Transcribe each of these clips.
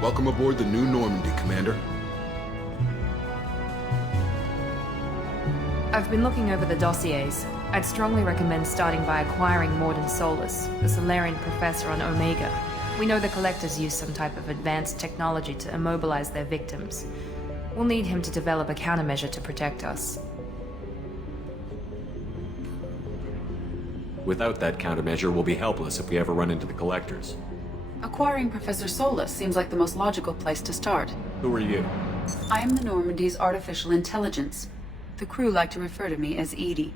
Welcome aboard the new Normandy, Commander. I've been looking over the dossiers. I'd strongly recommend starting by acquiring Morden Solus, the Solarian professor on Omega. We know the Collectors use some type of advanced technology to immobilize their victims. We'll need him to develop a countermeasure to protect us. Without that countermeasure, we'll be helpless if we ever run into the Collectors. Acquiring Professor Solus seems like the most logical place to start. Who are you? I am the Normandy's artificial intelligence. The crew like to refer to me as Edie.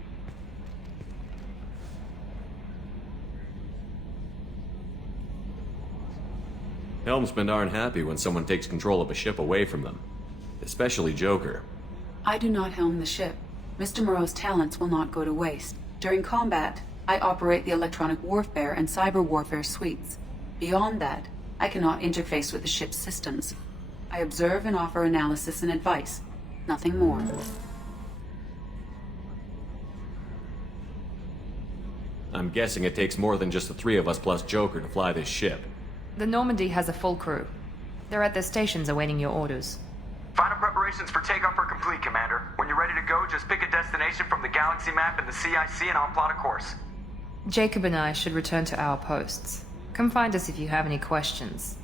Helmsmen aren't happy when someone takes control of a ship away from them. Especially Joker. I do not helm the ship. Mr. Moreau's talents will not go to waste. During combat, I operate the electronic warfare and cyber warfare suites. Beyond that, I cannot interface with the ship's systems. I observe and offer analysis and advice. Nothing more. I'm guessing it takes more than just the three of us plus Joker to fly this ship. The Normandy has a full crew. They're at their stations awaiting your orders. Final preparations for takeoff are complete, Commander. When you're ready to go, just pick a destination from the galaxy map in the CIC and I'll plot a course. Jacob and I should return to our posts. Come find us if you have any questions.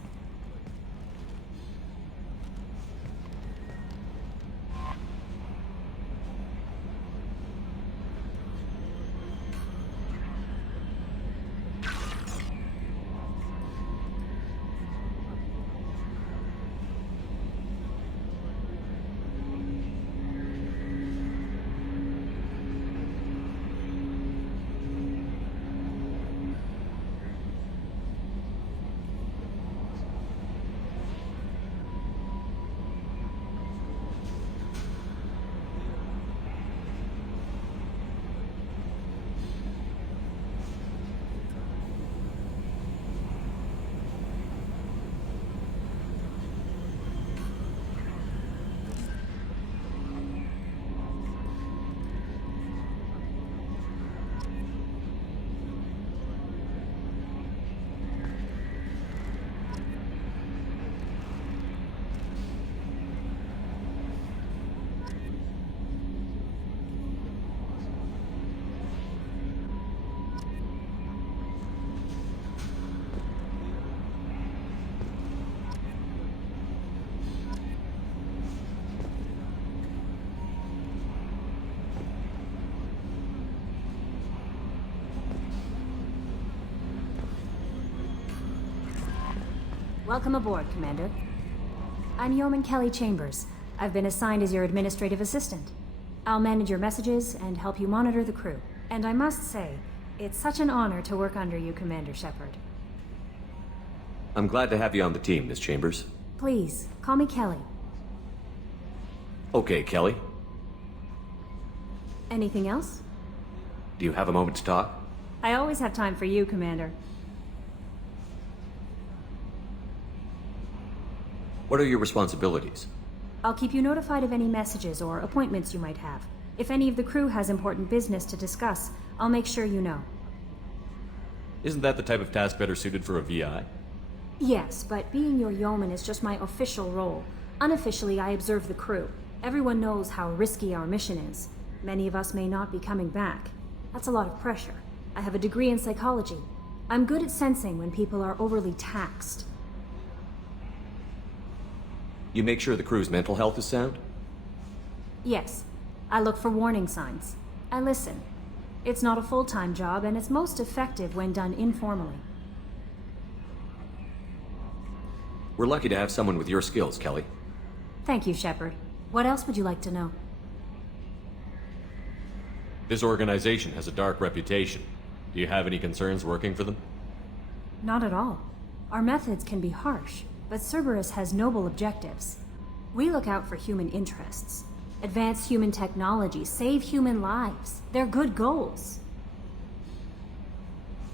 Welcome aboard, Commander. I'm Yeoman Kelly Chambers. I've been assigned as your administrative assistant. I'll manage your messages and help you monitor the crew. And I must say, it's such an honor to work under you, Commander Shepard. I'm glad to have you on the team, Miss Chambers. Please, call me Kelly. Okay, Kelly. Anything else? Do you have a moment to talk? I always have time for you, Commander. What are your responsibilities? I'll keep you notified of any messages or appointments you might have. If any of the crew has important business to discuss, I'll make sure you know. Isn't that the type of task better suited for a VI? Yes, but being your yeoman is just my official role. Unofficially, I observe the crew. Everyone knows how risky our mission is. Many of us may not be coming back. That's a lot of pressure. I have a degree in psychology. I'm good at sensing when people are overly taxed. You make sure the crew's mental health is sound? Yes. I look for warning signs. I listen. It's not a full-time job, and it's most effective when done informally. We're lucky to have someone with your skills, Kelly. Thank you, Shepard. What else would you like to know? This organization has a dark reputation. Do you have any concerns working for them? Not at all. Our methods can be harsh, but Cerberus has noble objectives. We look out for human interests. Advance human technology, save human lives. They're good goals.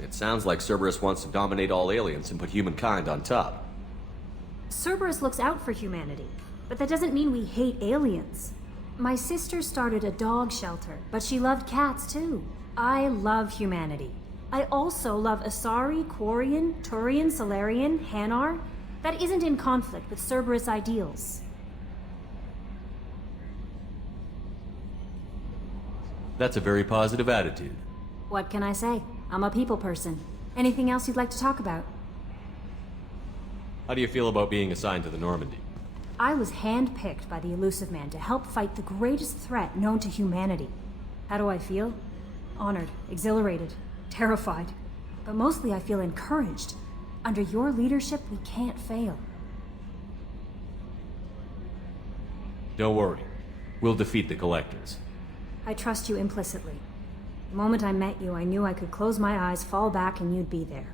It sounds like Cerberus wants to dominate all aliens and put humankind on top. Cerberus looks out for humanity, but that doesn't mean we hate aliens. My sister started a dog shelter, but she loved cats too. I love humanity. I also love Asari, Quarian, Turian, Solarian, Hanar. that isn't in conflict with Cerberus ideals. That's a very positive attitude. What can I say? I'm a people person. Anything else you'd like to talk about? How do you feel about being assigned to the Normandy? I was handpicked by the Elusive Man to help fight the greatest threat known to humanity. How do I feel? Honored, exhilarated, terrified. But mostly I feel encouraged. Under your leadership, we can't fail. Don't worry. We'll defeat the Collectors. I trust you implicitly. The moment I met you, I knew I could close my eyes, fall back, and you'd be there.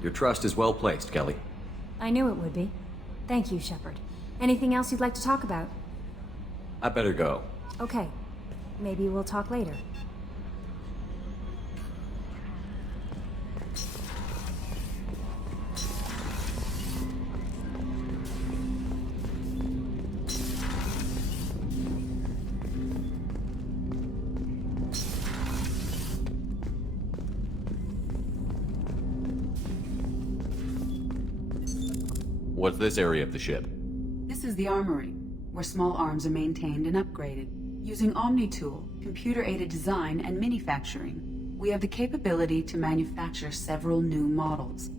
Your trust is well placed, Kelly. I knew it would be. Thank you, Shepard. Anything else you'd like to talk about? I better go. Okay. Maybe we'll talk later. What's this area of the ship? This is the armory, where small arms are maintained and upgraded. Using Omni-Tool, computer-aided design, and manufacturing, we have the capability to manufacture several new models.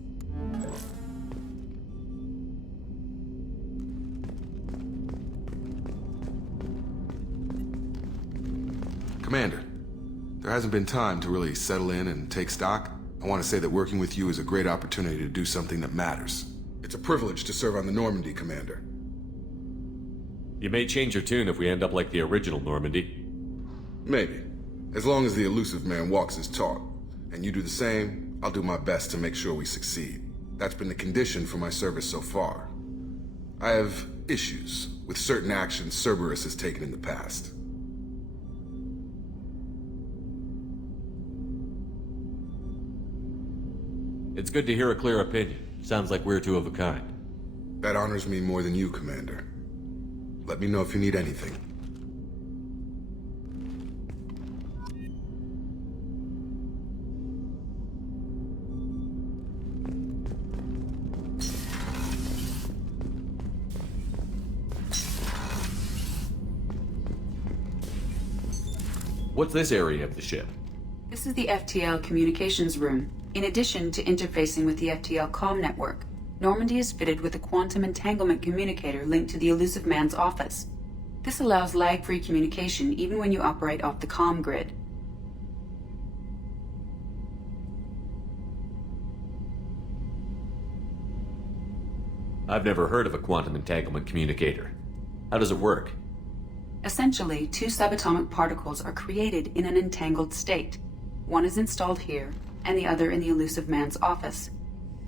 Commander, there hasn't been time to really settle in and take stock. I want to say that working with you is a great opportunity to do something that matters. It's a privilege to serve on the Normandy, Commander. You may change your tune if we end up like the original Normandy. Maybe. As long as the Elusive Man walks his talk, and you do the same, I'll do my best to make sure we succeed. That's been the condition for my service so far. I have issues with certain actions Cerberus has taken in the past. It's good to hear a clear opinion. Sounds like we're two of a kind. That honors me more than you, Commander. Let me know if you need anything. What's this area of the ship? This is the FTL communications room. In addition to interfacing with the FTL comm network, Normandy is fitted with a quantum entanglement communicator linked to the Elusive Man's office. This allows lag-free communication even when you operate off the comm grid. I've never heard of a quantum entanglement communicator. How does it work? Essentially, two subatomic particles are created in an entangled state. One is installed here, and the other in the Elusive Man's office.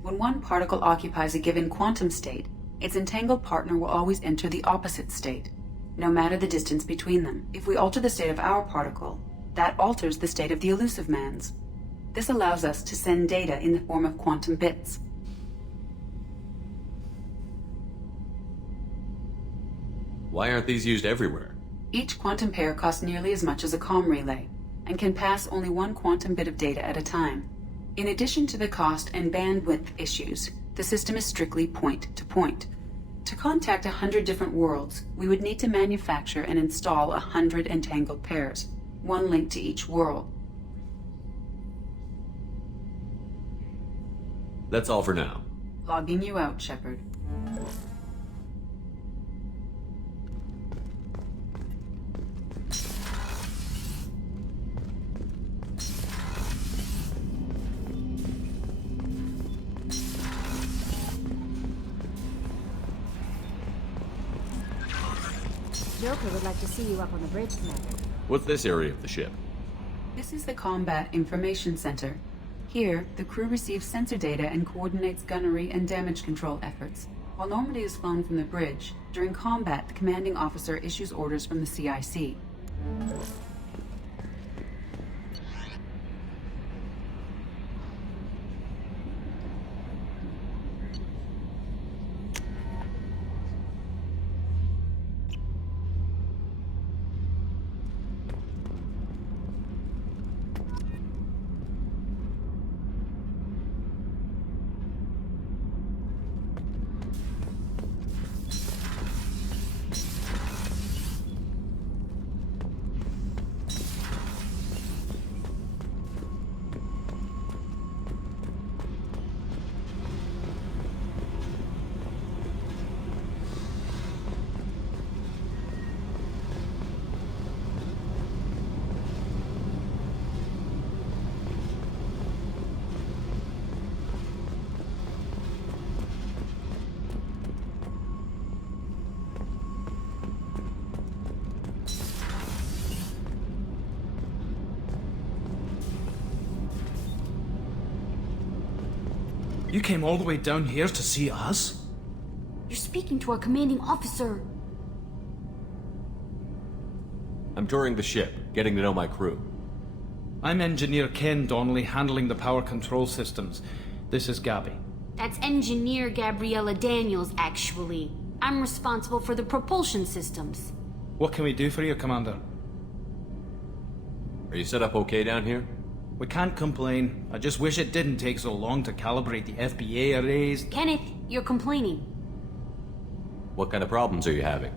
When one particle occupies a given quantum state, its entangled partner will always enter the opposite state, no matter the distance between them. If we alter the state of our particle, that alters the state of the Elusive Man's. This allows us to send data in the form of quantum bits. Why aren't these used everywhere? Each quantum pair costs nearly as much as a comm relay, and can pass only one quantum bit of data at a time. In addition to the cost and bandwidth issues, the system is strictly point-to-point. To contact 100 different worlds, we would need to manufacture and install 100 entangled pairs, one linked to each world. That's all for now. Logging you out, Shepard. Joker would like to see you up on the bridge, Commander. What's this area of the ship? This is the Combat Information Center. Here, the crew receives sensor data and coordinates gunnery and damage control efforts. While Normandy is flown from the bridge, during combat, the commanding officer issues orders from the CIC. You came all the way down here to see us? You're speaking to our commanding officer. I'm touring the ship, getting to know my crew. I'm Engineer Ken Donnelly, handling the power control systems. This is Gabby. That's Engineer Gabriella Daniels, actually. I'm responsible for the propulsion systems. What can we do for you, Commander? Are you set up okay down here? We can't complain. I just wish it didn't take so long to calibrate the FBA arrays. Kenneth, you're complaining. What kind of problems are you having?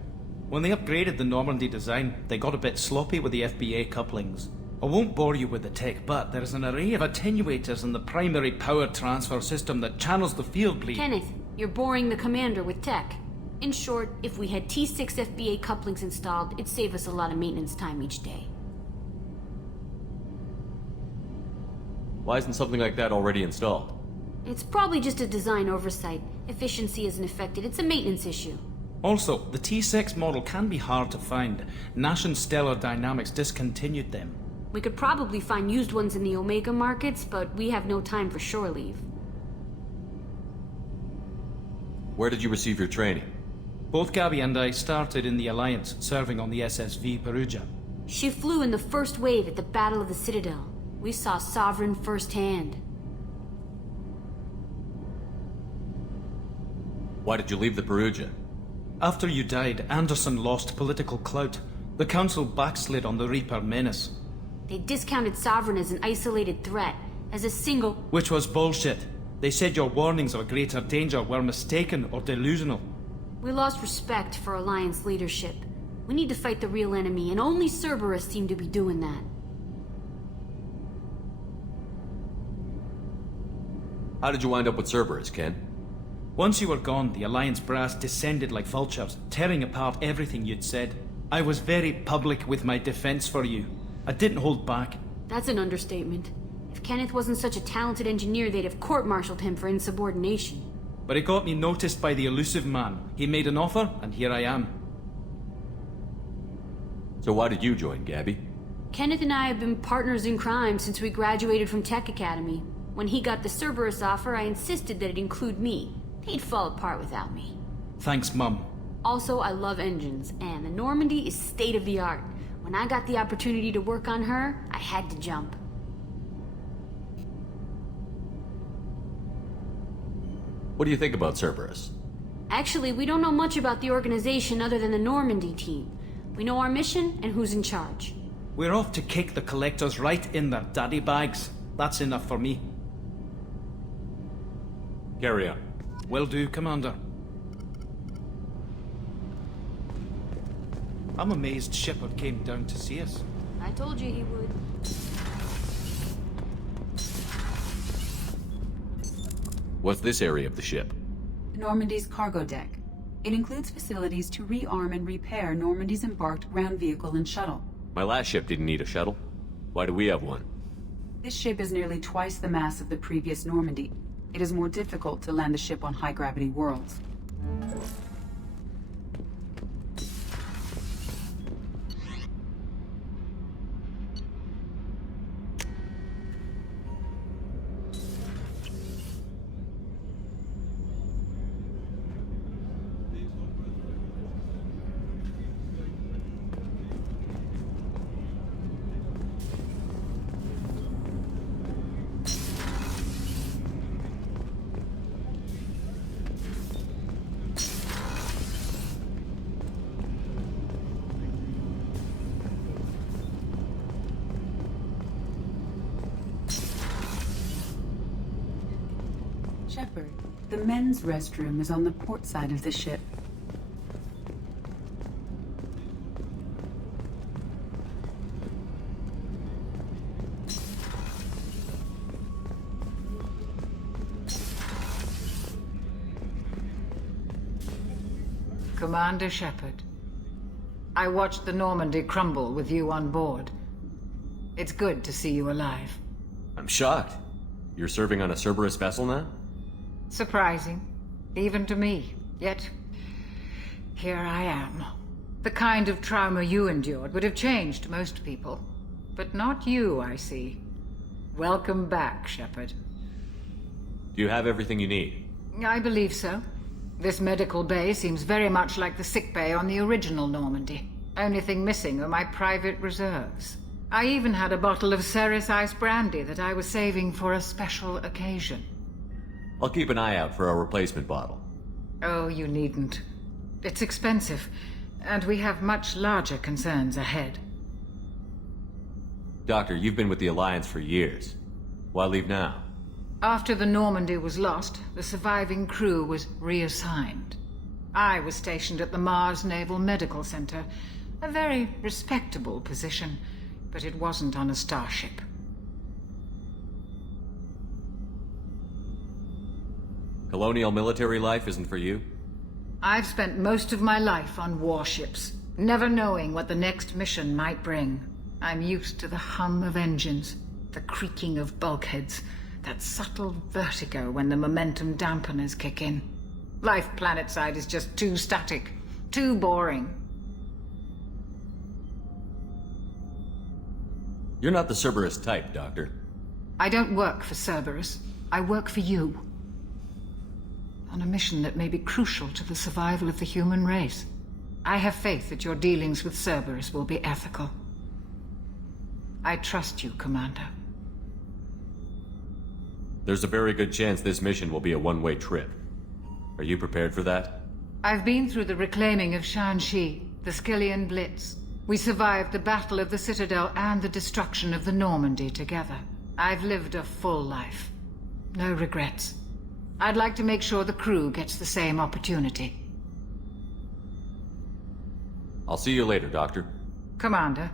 When they upgraded the Normandy design, they got a bit sloppy with the FBA couplings. I won't bore you with the tech, but there's an array of attenuators in the primary power transfer system that channels the field bleed. Kenneth, you're boring the commander with tech. In short, if we had T6 FBA couplings installed, it'd save us a lot of maintenance time each day. Why isn't something like that already installed? It's probably just a design oversight. Efficiency isn't affected, it's a maintenance issue. Also, the T6 model can be hard to find. Nash and Stellar Dynamics discontinued them. We could probably find used ones in the Omega markets, but we have no time for shore leave. Where did you receive your training? Both Gabby and I started in the Alliance, serving on the SSV Perugia. She flew in the first wave at the Battle of the Citadel. We saw Sovereign firsthand. Why did you leave the Perugia? After you died, Anderson lost political clout. The Council backslid on the Reaper menace. They discounted Sovereign as an isolated threat, as a single... Which was bullshit. They said your warnings of a greater danger were mistaken or delusional. We lost respect for Alliance leadership. We need to fight the real enemy, and only Cerberus seemed to be doing that. How did you wind up with Cerberus, Ken? Once you were gone, the Alliance brass descended like vultures, tearing apart everything you'd said. I was very public with my defense for you. I didn't hold back. That's an understatement. If Kenneth wasn't such a talented engineer, they'd have court-martialed him for insubordination. But it got me noticed by the elusive man. He made an offer, and here I am. So why did you join, Gabby? Kenneth and I have been partners in crime since we graduated from Tech Academy. When he got the Cerberus offer, I insisted that it include me. He'd fall apart without me. Thanks, Mum. Also, I love engines, and the Normandy is state-of-the-art. When I got the opportunity to work on her, I had to jump. What do you think about Cerberus? Actually, we don't know much about the organization other than the Normandy team. We know our mission and who's in charge. We're off to kick the Collectors right in their daddy bags. That's enough for me. Carry on. Will do, Commander. I'm amazed Shepard came down to see us. I told you he would. What's this area of the ship? Normandy's cargo deck. It includes facilities to rearm and repair Normandy's embarked ground vehicle and shuttle. My last ship didn't need a shuttle. Why do we have one? This ship is nearly twice the mass of the previous Normandy. It is more difficult to land the ship on high-gravity worlds. Shepard, the men's restroom is on the port side of the ship. Commander Shepard, I watched the Normandy crumble with you on board. It's good to see you alive. I'm shocked. You're serving on a Cerberus vessel now? Surprising, even to me. Yet, here I am. The kind of trauma you endured would have changed most people. But not you, I see. Welcome back, Shepard. Do you have everything you need? I believe so. This medical bay seems very much like the sick bay on the original Normandy. Only thing missing are my private reserves. I even had a bottle of Ceres Ice brandy that I was saving for a special occasion. I'll keep an eye out for a replacement bottle. Oh, you needn't. It's expensive, and we have much larger concerns ahead. Doctor, you've been with the Alliance for years. Why leave now? After the Normandy was lost, the surviving crew was reassigned. I was stationed at the Mars Naval Medical Center, a very respectable position, but it wasn't on a starship. Colonial military life isn't for you? I've spent most of my life on warships, never knowing what the next mission might bring. I'm used to the hum of engines, the creaking of bulkheads, that subtle vertigo when the momentum dampeners kick in. Life planetside is just too static, too boring. You're not the Cerberus type, Doctor. I don't work for Cerberus. I work for you. On a mission that may be crucial to the survival of the human race. I have faith that your dealings with Cerberus will be ethical. I trust you, Commander. There's a very good chance this mission will be a one-way trip. Are you prepared for that? I've been through the reclaiming of Shanxi, the Skillian Blitz. We survived the Battle of the Citadel and the destruction of the Normandy together. I've lived a full life. No regrets. I'd like to make sure the crew gets the same opportunity. I'll see you later, Doctor. Commander.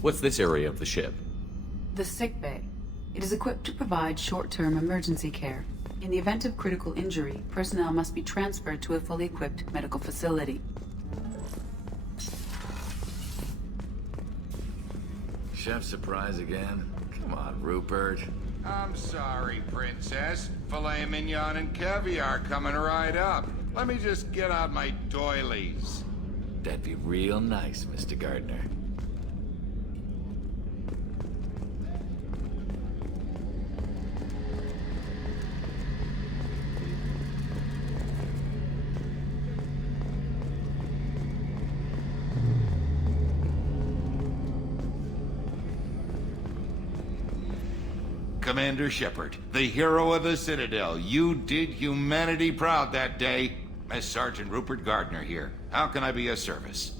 What's this area of the ship? The sick bay. It is equipped to provide short-term emergency care. In the event of critical injury, personnel must be transferred to a fully equipped medical facility. Chef surprise again? Come on, Rupert. I'm sorry, Princess. Filet mignon and caviar coming right up. Let me just get out my doilies. That'd be real nice, Mr. Gardner. Commander Shepard, the hero of the Citadel. You did humanity proud that day. As Sergeant Rupert Gardner here. How can I be of service?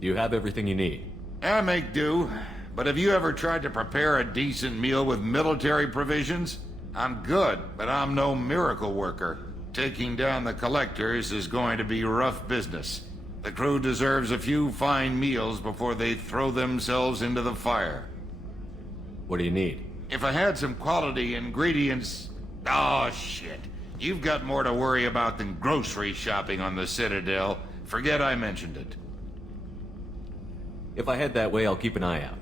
You have everything you need. I make do. But have you ever tried to prepare a decent meal with military provisions? I'm good, but I'm no miracle worker. Taking down the collectors is going to be rough business. The crew deserves a few fine meals before they throw themselves into the fire. What do you need? If I had some quality ingredients... Oh, shit. You've got more to worry about than grocery shopping on the Citadel. Forget I mentioned it. If I head that way, I'll keep an eye out.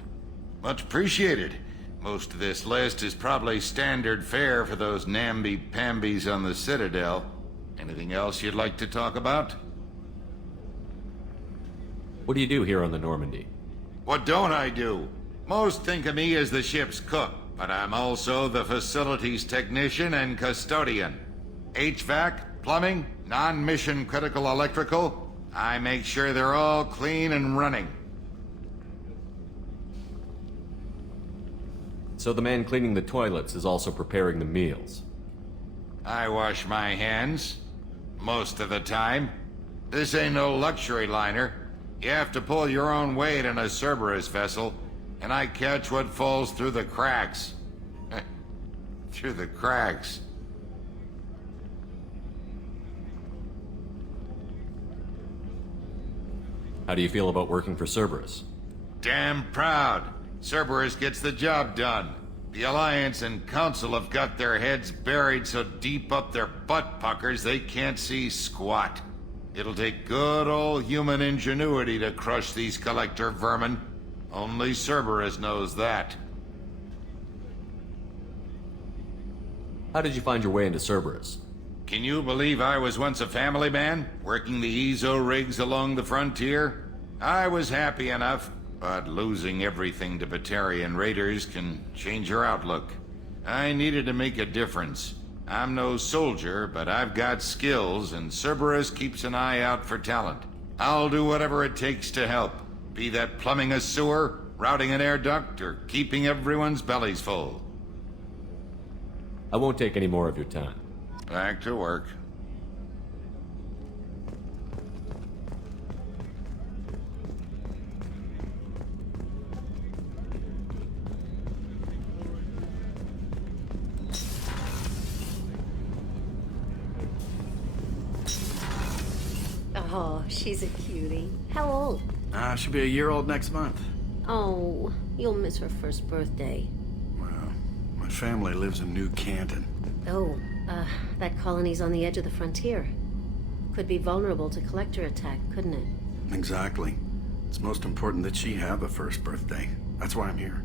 Much appreciated. Most of this list is probably standard fare for those namby-pambies on the Citadel. Anything else you'd like to talk about? What do you do here on the Normandy? What don't I do? Most think of me as the ship's cook, but I'm also the facilities technician and custodian. HVAC, plumbing, non-mission critical electrical. I make sure they're all clean and running. So the man cleaning the toilets is also preparing the meals. I wash my hands. Most of the time. This ain't no luxury liner. You have to pull your own weight in a Cerberus vessel, and I catch what falls through the cracks. Through the cracks. How do you feel about working for Cerberus? Damn proud. Cerberus gets the job done. The Alliance and Council have got their heads buried so deep up their butt puckers they can't see squat. It'll take good old human ingenuity to crush these collector vermin. Only Cerberus knows that. How did you find your way into Cerberus? Can you believe I was once a family man, working the EZO rigs along the frontier? I was happy enough, but losing everything to Batarian raiders can change your outlook. I needed to make a difference. I'm no soldier, but I've got skills, and Cerberus keeps an eye out for talent. I'll do whatever it takes to help, be that plumbing a sewer, routing an air duct, or keeping everyone's bellies full. I won't take any more of your time. Back to work. Oh, she's a cutie. How old? She'll be a year old next month. Oh, you'll miss her first birthday. Well, my family lives in New Canton. Oh, that colony's on the edge of the frontier. Could be vulnerable to collector attack, couldn't it? Exactly. It's most important that she have a first birthday. That's why I'm here.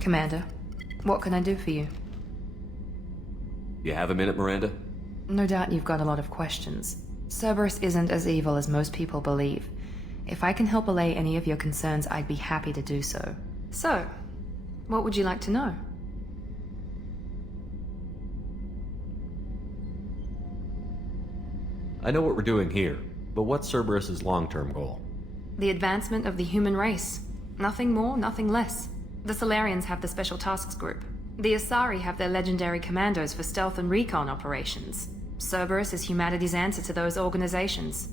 Commander, what can I do for you? You have a minute, Miranda? No doubt you've got a lot of questions. Cerberus isn't as evil as most people believe. If I can help allay any of your concerns, I'd be happy to do so. So, what would you like to know? I know what we're doing here, but what's Cerberus's long-term goal? The advancement of the human race. Nothing more, nothing less. The Solarians have the Special Tasks Group. The Asari have their legendary commandos for stealth and recon operations. Cerberus is humanity's answer to those organizations.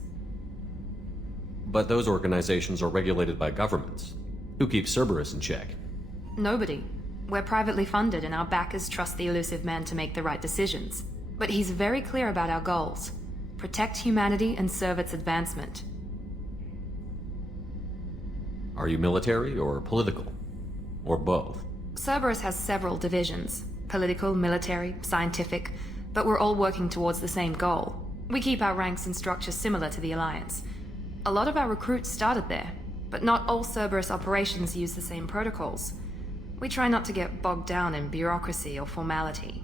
But those organizations are regulated by governments. Who keeps Cerberus in check? Nobody. We're privately funded and our backers trust the elusive man to make the right decisions. But he's very clear about our goals. Protect humanity and serve its advancement. Are you military or political? Or both? Cerberus has several divisions. Political, military, scientific, but we're all working towards the same goal. We keep our ranks and structure similar to the Alliance. A lot of our recruits started there, but not all Cerberus operations use the same protocols. We try not to get bogged down in bureaucracy or formality.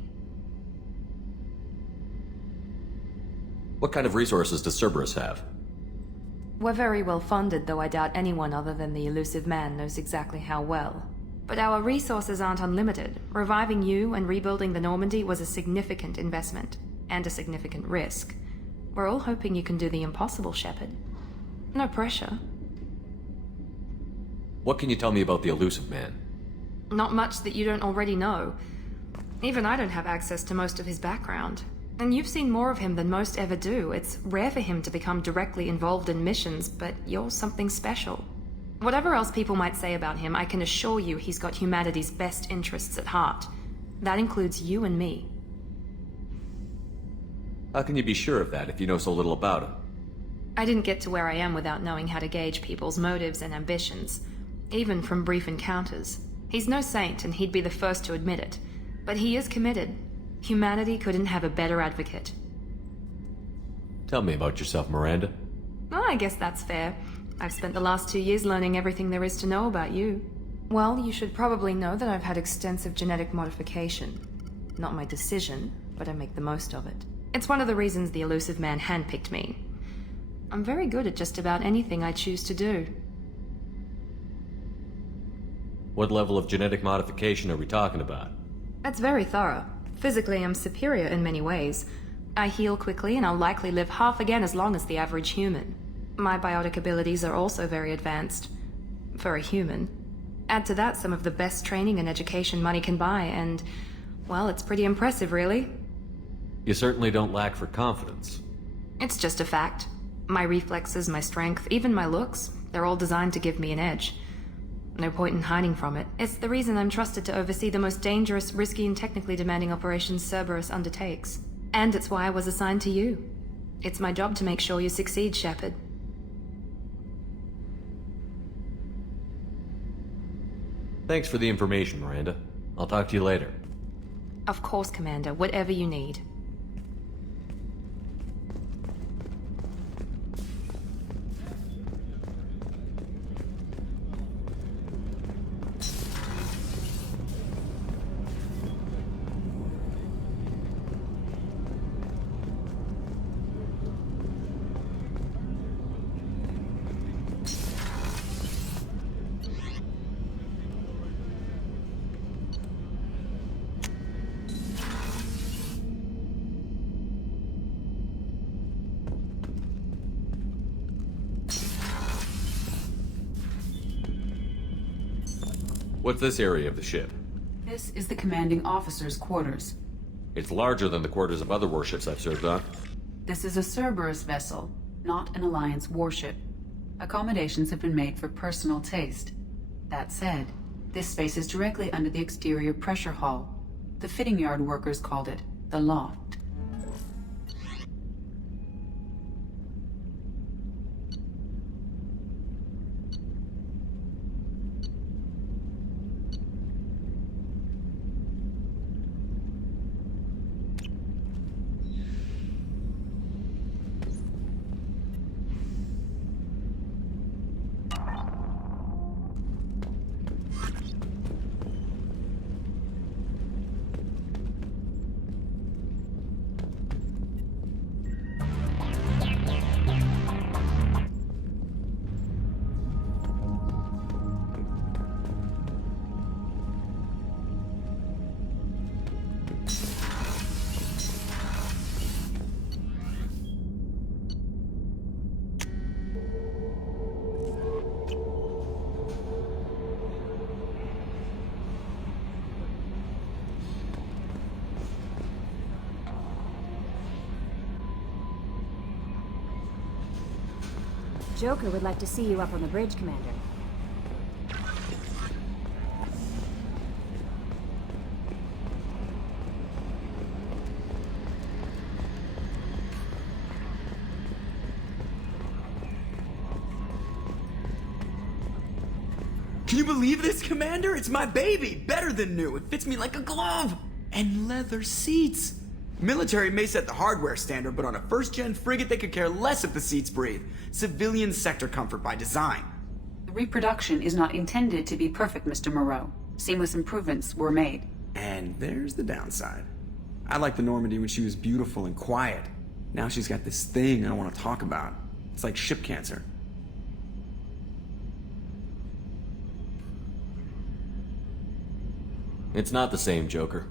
What kind of resources does Cerberus have? We're very well funded, though I doubt anyone other than the elusive man knows exactly how well. But our resources aren't unlimited. Reviving you and rebuilding the Normandy was a significant investment, and a significant risk. We're all hoping you can do the impossible, Shepard. No pressure. What can you tell me about the elusive man? Not much that you don't already know. Even I don't have access to most of his background. And you've seen more of him than most ever do. It's rare for him to become directly involved in missions, but you're something special. Whatever else people might say about him, I can assure you he's got humanity's best interests at heart. That includes you and me. How can you be sure of that if you know so little about him? I didn't get to where I am without knowing how to gauge people's motives and ambitions, even from brief encounters. He's no saint, and he'd be the first to admit it. But he is committed. Humanity couldn't have a better advocate. Tell me about yourself, Miranda. Well, I guess that's fair. I've spent the last 2 years learning everything there is to know about you. Well, you should probably know that I've had extensive genetic modification. Not my decision, but I make the most of it. It's one of the reasons the elusive man handpicked me. I'm very good at just about anything I choose to do. What level of genetic modification are we talking about? That's very thorough. Physically, I'm superior in many ways. I heal quickly, and I'll likely live half again as long as the average human. My biotic abilities are also very advanced. For a human. Add to that some of the best training and education money can buy, and, well, it's pretty impressive, really. You certainly don't lack for confidence. It's just a fact. My reflexes, my strength, even my looks, they're all designed to give me an edge. No point in hiding from it. It's the reason I'm trusted to oversee the most dangerous, risky, and technically demanding operations Cerberus undertakes. And it's why I was assigned to you. It's my job to make sure you succeed, Shepard. Thanks for the information, Miranda. I'll talk to you later. Of course, Commander. Whatever you need. What's this area of the ship? This is the commanding officer's quarters. It's larger than the quarters of other warships I've served on. This is a Cerberus vessel, not an Alliance warship. Accommodations have been made for personal taste. That said, this space is directly under the exterior pressure hull. The fitting yard workers called it the loft. Joker would like to see you up on the bridge, Commander. Can you believe this, Commander? It's my baby! Better than new. It fits me like a glove! And leather seats! Military may set the hardware standard, but on a first-gen frigate they could care less if the seats breathe. Civilian sector comfort by design. The reproduction is not intended to be perfect, Mr. Moreau. Seamless improvements were made. And there's the downside. I liked the Normandy when she was beautiful and quiet. Now she's got this thing I don't want to talk about. It's like ship cancer. It's not the same, Joker.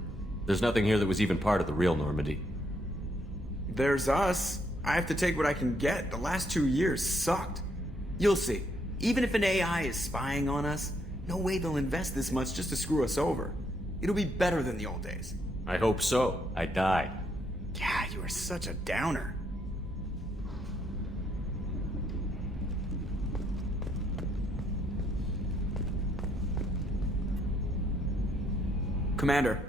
There's nothing here that was even part of the real Normandy. There's us. I have to take what I can get. The last 2 years sucked. You'll see. Even if an AI is spying on us, no way they'll invest this much just to screw us over. It'll be better than the old days. I hope so. I died. Yeah, you are such a downer. Commander.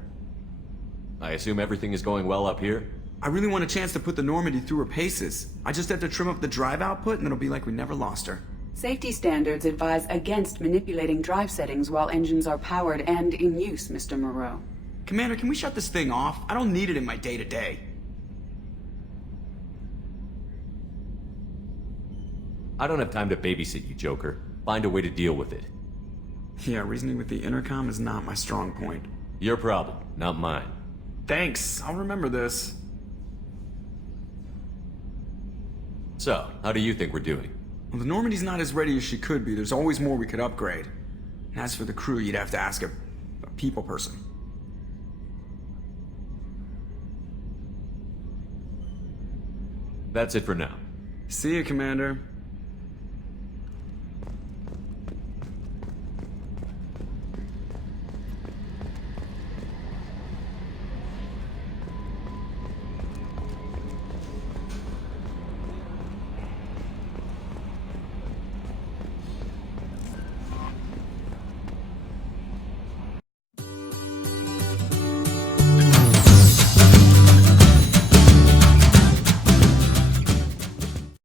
I assume everything is going well up here? I really want a chance to put the Normandy through her paces. I just have to trim up the drive output and it'll be like we never lost her. Safety standards advise against manipulating drive settings while engines are powered and in use, Mr. Moreau. Commander, can we shut this thing off? I don't need it in my day-to-day. I don't have time to babysit you, Joker. Find a way to deal with it. Yeah, reasoning with the intercom is not my strong point. Your problem, not mine. Thanks, I'll remember this. So, how do you think we're doing? Well, the Normandy's not as ready as she could be. There's always more we could upgrade. And as for the crew, you'd have to ask a people person. That's it for now. See you, Commander.